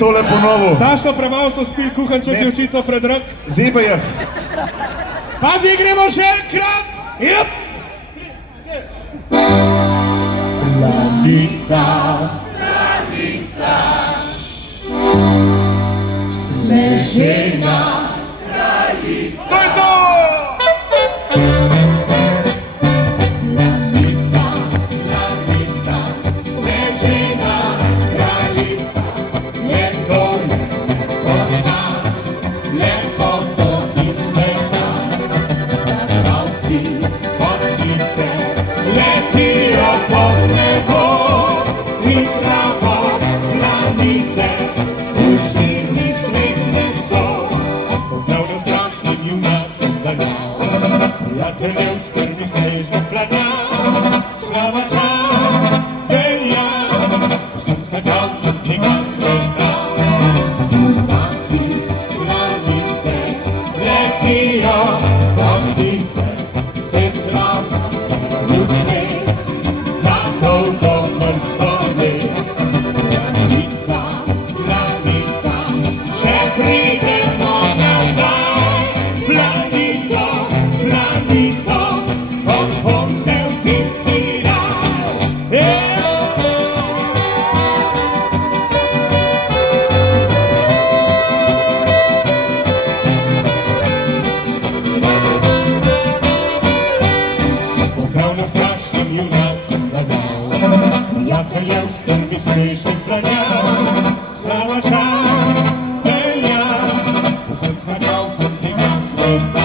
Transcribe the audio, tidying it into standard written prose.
tole ponovil. Sašo, premalo so spil kuhanček, je očitno predrag. Zebe je. Pazi, gremo še enkrat! Jep! Planica, snežena kraljica. To je to! Planica, snežena kraljica. Lepo me pozna, lepoto izmeta. Skakavci, potnice, letijo pod nebo. In slabo planice, ušni sredne so. Pozdravlja strašnim junakom daljal, prijateljev strmi snežnih planjal. Slava čas velja, vsem skakalcem tega sveta. Junaki, planice, letijo potnice, spet slava v svet, za dolgo vrsto let. Planica, še pridemo nazaj. Planico, bom se zimski raj. Pozdrav na strašnem junakom daljal, prijateljev strmi snežnih planjal. Slava čas velja, vsem skakalcem tega sveta.